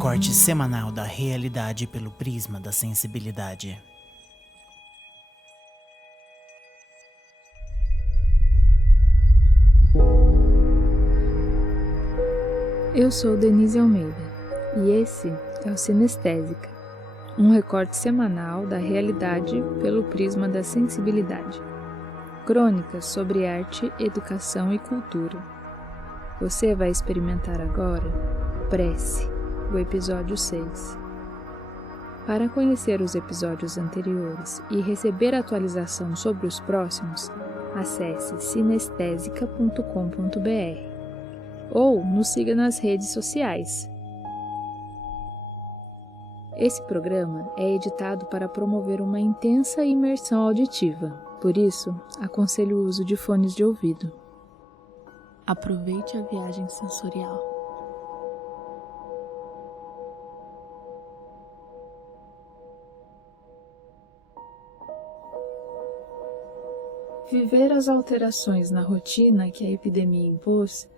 recorte semanal da realidade pelo prisma da sensibilidade. Eu sou Denise Almeida e esse é o Sinestésica, um recorte semanal da realidade pelo prisma da sensibilidade. Crônicas sobre arte, educação e cultura. Você vai experimentar agora Prece, o episódio 6. Para conhecer os episódios anteriores e receber atualização sobre os próximos, acesse sinestesica.com.br ou nos siga nas redes sociais. Esse programa é editado para promover uma intensa imersão auditiva, por isso, aconselho o uso de fones de ouvido. Aproveite a viagem sensorial. Viver as alterações na rotina que a epidemia impôs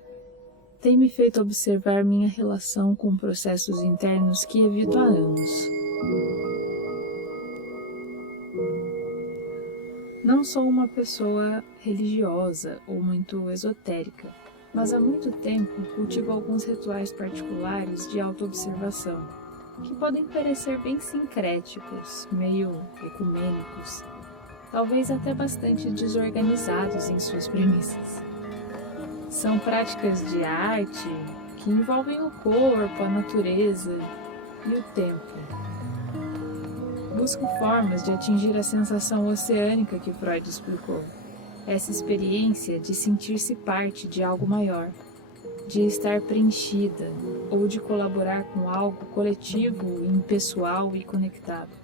tem me feito observar minha relação com processos internos que evito há anos. Não sou uma pessoa religiosa ou muito esotérica, mas há muito tempo cultivo alguns rituais particulares de autoobservação, que podem parecer bem sincréticos, meio ecumênicos, talvez até bastante desorganizados em suas premissas. São práticas de arte que envolvem o corpo, a natureza e o tempo. Busco formas de atingir a sensação oceânica que Freud explicou. Essa experiência de sentir-se parte de algo maior, de estar preenchida ou de colaborar com algo coletivo, impessoal e conectado.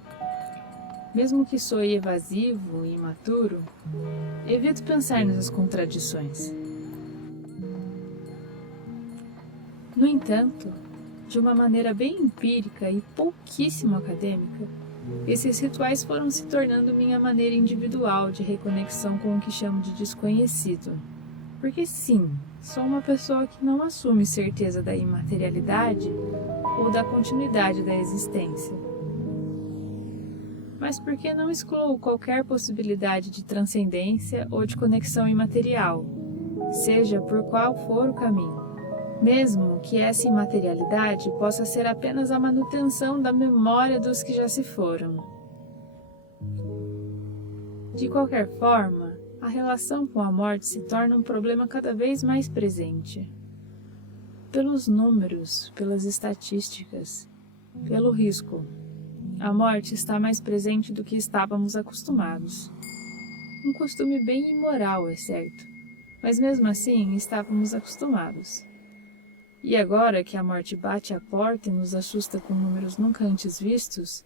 Mesmo que soe evasivo e imaturo, evito pensar nessas contradições. No entanto, de uma maneira bem empírica e pouquíssimo acadêmica, esses rituais foram se tornando minha maneira individual de reconexão com o que chamo de desconhecido. Porque sim, sou uma pessoa que não assume certeza da imaterialidade ou da continuidade da existência. Mas porque não excluo qualquer possibilidade de transcendência ou de conexão imaterial, seja por qual for o caminho. Mesmo que essa imaterialidade possa ser apenas a manutenção da memória dos que já se foram. De qualquer forma, a relação com a morte se torna um problema cada vez mais presente. Pelos números, pelas estatísticas, pelo risco, a morte está mais presente do que estávamos acostumados. Um costume bem imoral, é certo, mas mesmo assim estávamos acostumados. E agora que a morte bate à porta e nos assusta com números nunca antes vistos,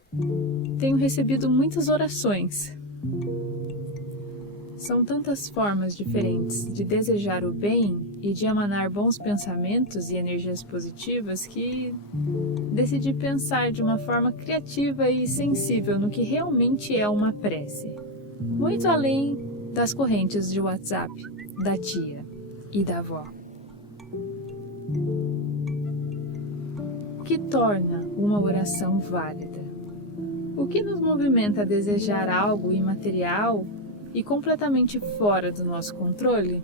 tenho recebido muitas orações. São tantas formas diferentes de desejar o bem e de emanar bons pensamentos e energias positivas que decidi pensar de uma forma criativa e sensível no que realmente é uma prece. Muito além das correntes de WhatsApp, da tia e da avó. O que torna uma oração válida? O que nos movimenta a desejar algo imaterial e completamente fora do nosso controle?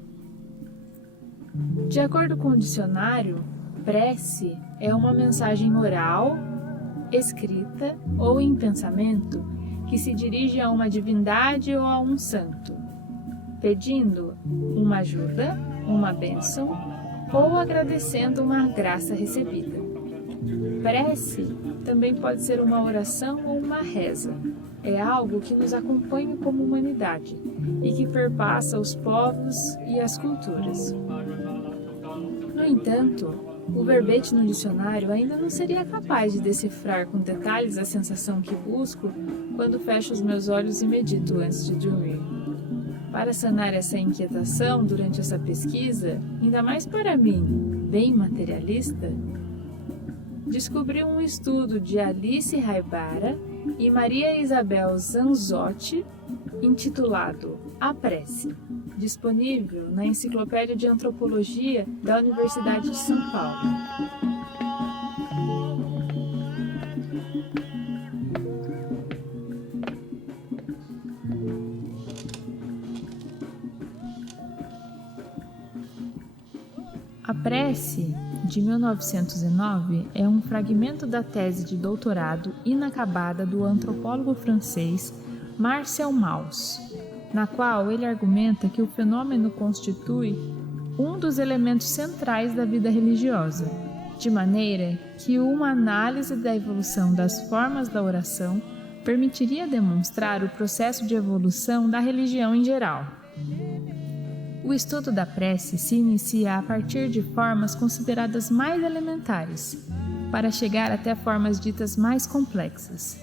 De acordo com o dicionário, prece é uma mensagem oral, escrita ou em pensamento que se dirige a uma divindade ou a um santo, pedindo uma ajuda, uma bênção ou agradecendo uma graça recebida. Prece também pode ser uma oração ou uma reza. É algo que nos acompanha como humanidade e que perpassa os povos e as culturas. No entanto, o verbete no dicionário ainda não seria capaz de decifrar com detalhes a sensação que busco quando fecho os meus olhos e medito antes de dormir. Para sanar essa inquietação durante essa pesquisa, ainda mais para mim, bem materialista, descobri um estudo de Alice Raibara e Maria Isabel Zanzotti, intitulado A Prece, disponível na Enciclopédia de Antropologia da Universidade de São Paulo. A prece, de 1909, é um fragmento da tese de doutorado inacabada do antropólogo francês Marcel Mauss, na qual ele argumenta que o fenômeno constitui um dos elementos centrais da vida religiosa, de maneira que uma análise da evolução das formas da oração permitiria demonstrar o processo de evolução da religião em geral. O estudo da prece se inicia a partir de formas consideradas mais elementares, para chegar até formas ditas mais complexas.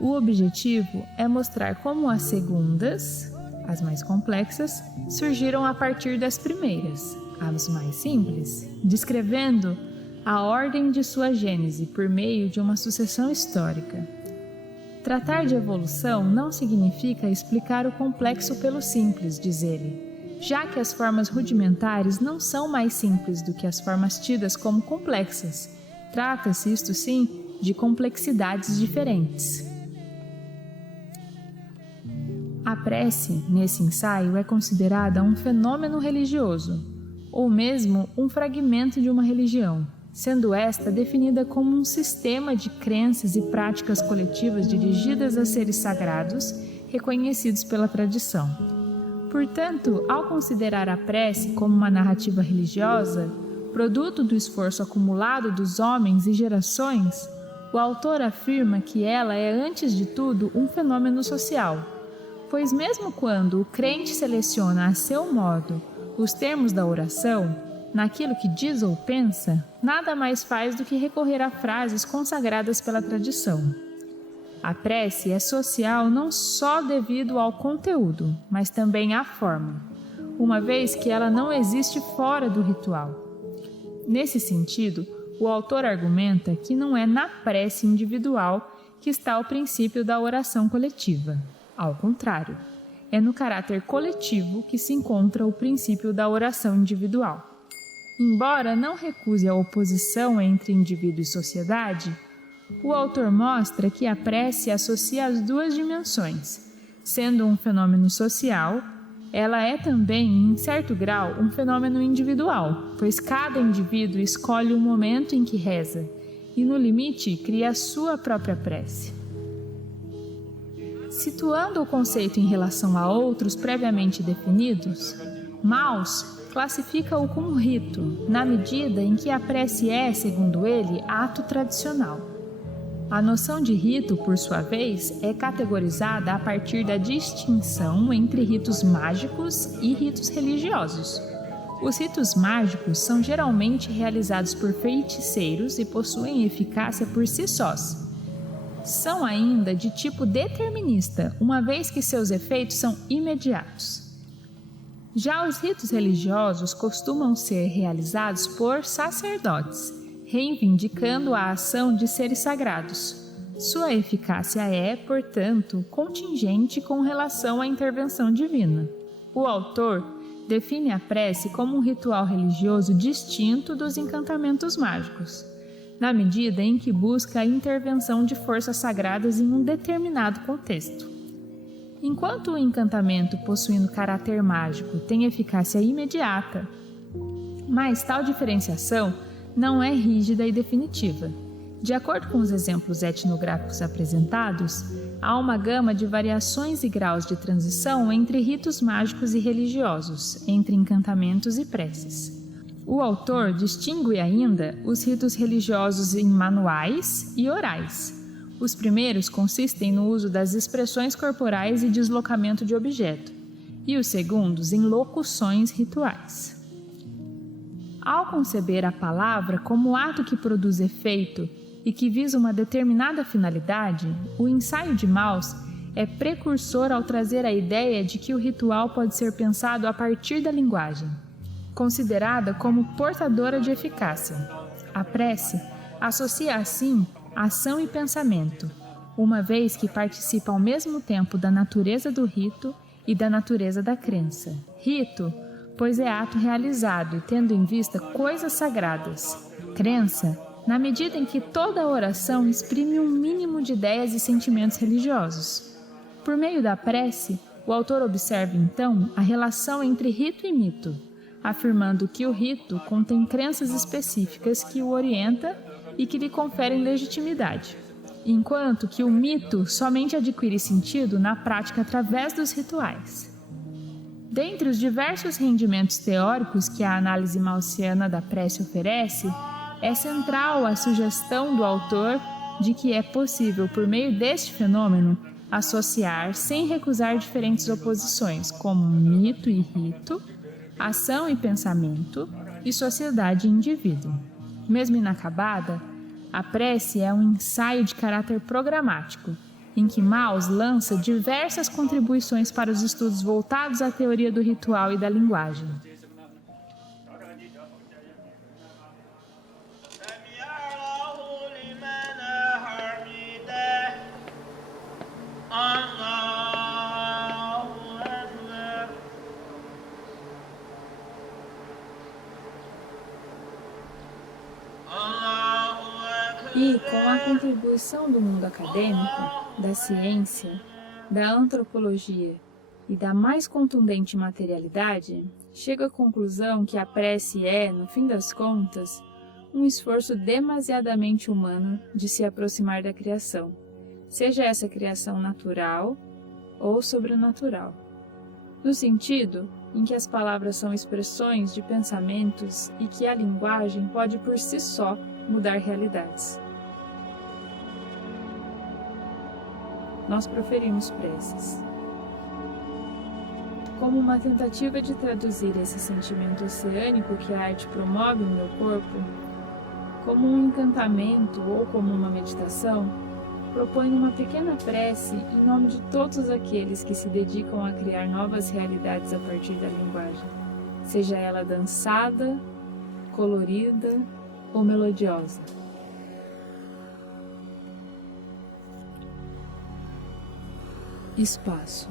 O objetivo é mostrar como as segundas, as mais complexas, surgiram a partir das primeiras, as mais simples, descrevendo a ordem de sua gênese por meio de uma sucessão histórica. Tratar de evolução não significa explicar o complexo pelo simples, diz ele, já que as formas rudimentares não são mais simples do que as formas tidas como complexas. Trata-se, isto sim, de complexidades diferentes. A prece, nesse ensaio, é considerada um fenômeno religioso, ou mesmo um fragmento de uma religião, sendo esta definida como um sistema de crenças e práticas coletivas dirigidas a seres sagrados, reconhecidos pela tradição. Portanto, ao considerar a prece como uma narrativa religiosa, produto do esforço acumulado dos homens e gerações, o autor afirma que ela é, antes de tudo, um fenômeno social, pois mesmo quando o crente seleciona a seu modo os termos da oração, naquilo que diz ou pensa, nada mais faz do que recorrer a frases consagradas pela tradição. A prece é social não só devido ao conteúdo, mas também à forma, uma vez que ela não existe fora do ritual. Nesse sentido, o autor argumenta que não é na prece individual que está o princípio da oração coletiva. Ao contrário, é no caráter coletivo que se encontra o princípio da oração individual. Embora não recuse a oposição entre indivíduo e sociedade, o autor mostra que a prece associa as duas dimensões. Sendo um fenômeno social, ela é também, em certo grau, um fenômeno individual, pois cada indivíduo escolhe o momento em que reza e, no limite, cria a sua própria prece. Situando o conceito em relação a outros previamente definidos, Mauss classifica-o como rito, na medida em que a prece é, segundo ele, ato tradicional. A noção de rito, por sua vez, é categorizada a partir da distinção entre ritos mágicos e ritos religiosos. Os ritos mágicos são geralmente realizados por feiticeiros e possuem eficácia por si sós. São ainda de tipo determinista, uma vez que seus efeitos são imediatos. Já os ritos religiosos costumam ser realizados por sacerdotes, reivindicando a ação de seres sagrados. Sua eficácia é, portanto, contingente com relação à intervenção divina. O autor define a prece como um ritual religioso distinto dos encantamentos mágicos, na medida em que busca a intervenção de forças sagradas em um determinado contexto. Enquanto o encantamento, possuindo caráter mágico, tem eficácia imediata, mas tal diferenciação não é rígida e definitiva. De acordo com os exemplos etnográficos apresentados, há uma gama de variações e graus de transição entre ritos mágicos e religiosos, entre encantamentos e preces. O autor distingue ainda os ritos religiosos em manuais e orais. Os primeiros consistem no uso das expressões corporais e deslocamento de objeto, e os segundos em locuções rituais. Ao conceber a palavra como ato que produz efeito e que visa uma determinada finalidade, o ensaio de Mauss é precursor ao trazer a ideia de que o ritual pode ser pensado a partir da linguagem, considerada como portadora de eficácia. A prece associa assim ação e pensamento, uma vez que participa ao mesmo tempo da natureza do rito e da natureza da crença. Rito, pois é ato realizado, tendo em vista coisas sagradas. Crença, na medida em que toda oração exprime um mínimo de ideias e sentimentos religiosos. Por meio da prece, o autor observa então a relação entre rito e mito, afirmando que o rito contém crenças específicas que o orientam e que lhe conferem legitimidade, enquanto que o mito somente adquire sentido na prática através dos rituais. Dentre os diversos rendimentos teóricos que a análise maltziana da prece oferece, é central a sugestão do autor de que é possível, por meio deste fenômeno, associar sem recusar diferentes oposições, como mito e rito, ação e pensamento, e sociedade e indivíduo. Mesmo inacabada, a prece é um ensaio de caráter programático, em que Maus lança diversas contribuições para os estudos voltados à teoria do ritual e da linguagem. E, com a contribuição do mundo acadêmico, da ciência, da antropologia e da mais contundente materialidade, chega à conclusão que a prece é, no fim das contas, um esforço demasiadamente humano de se aproximar da criação, seja essa criação natural ou sobrenatural, no sentido em que as palavras são expressões de pensamentos e que a linguagem pode por si só mudar realidades. Nós proferimos preces. Como uma tentativa de traduzir esse sentimento oceânico que a arte promove no meu corpo, como um encantamento ou como uma meditação, proponho uma pequena prece em nome de todos aqueles que se dedicam a criar novas realidades a partir da linguagem, seja ela dançada, colorida ou melodiosa. Espaço.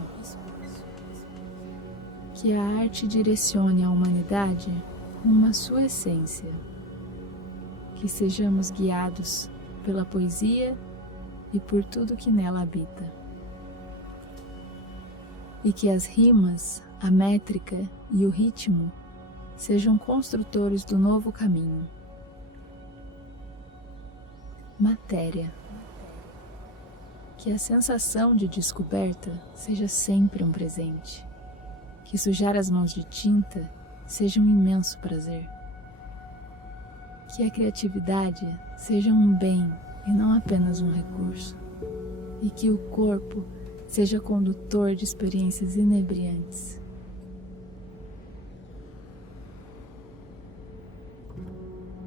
Que a arte direcione a humanidade rumo à sua essência. Que sejamos guiados pela poesia e por tudo que nela habita. E que as rimas, a métrica e o ritmo sejam construtores do novo caminho. Matéria. Que a sensação de descoberta seja sempre um presente. Que sujar as mãos de tinta seja um imenso prazer. Que a criatividade seja um bem e não apenas um recurso. E que o corpo seja condutor de experiências inebriantes.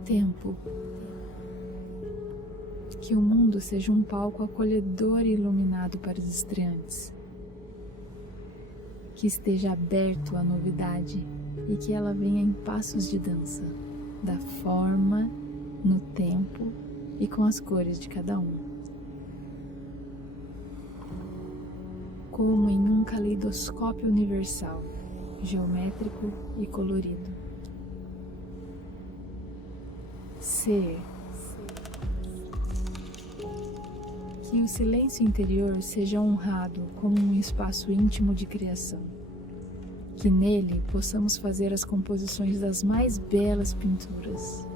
Tempo. Que o mundo seja um palco acolhedor e iluminado para os estreantes. Que esteja aberto à novidade e que ela venha em passos de dança, da forma, no tempo e com as cores de cada um. Como em um caleidoscópio universal, geométrico e colorido. Ser. Que o silêncio interior seja honrado como um espaço íntimo de criação. Que nele possamos fazer as composições das mais belas pinturas.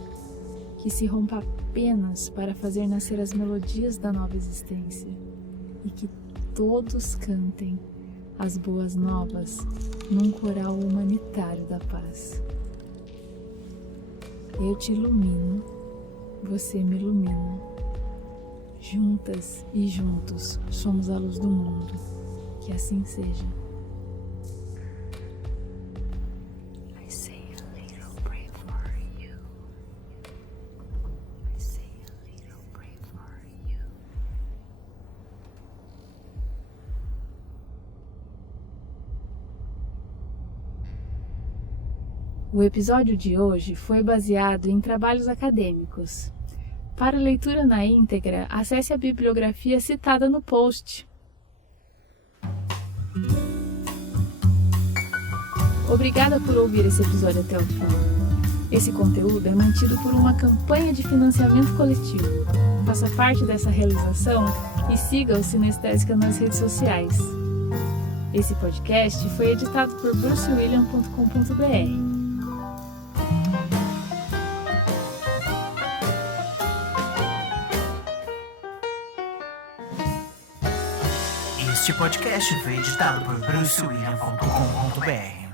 Que se rompa apenas para fazer nascer as melodias da nova existência. E que todos cantem as boas novas num coral humanitário da paz. Eu te ilumino, você me ilumina. Juntas e juntos somos a luz do mundo. Que assim seja. I say a little prayer for you. I say a little prayer for you. O episódio de hoje foi baseado em trabalhos acadêmicos. Para leitura na íntegra, acesse a bibliografia citada no post. Obrigada por ouvir esse episódio até o final. Esse conteúdo é mantido por uma campanha de financiamento coletivo. Faça parte dessa realização e siga o Sinestésica nas redes sociais. Esse podcast foi editado por brucewilliam.com.br. Este podcast foi editado por brucewilliam.com.br.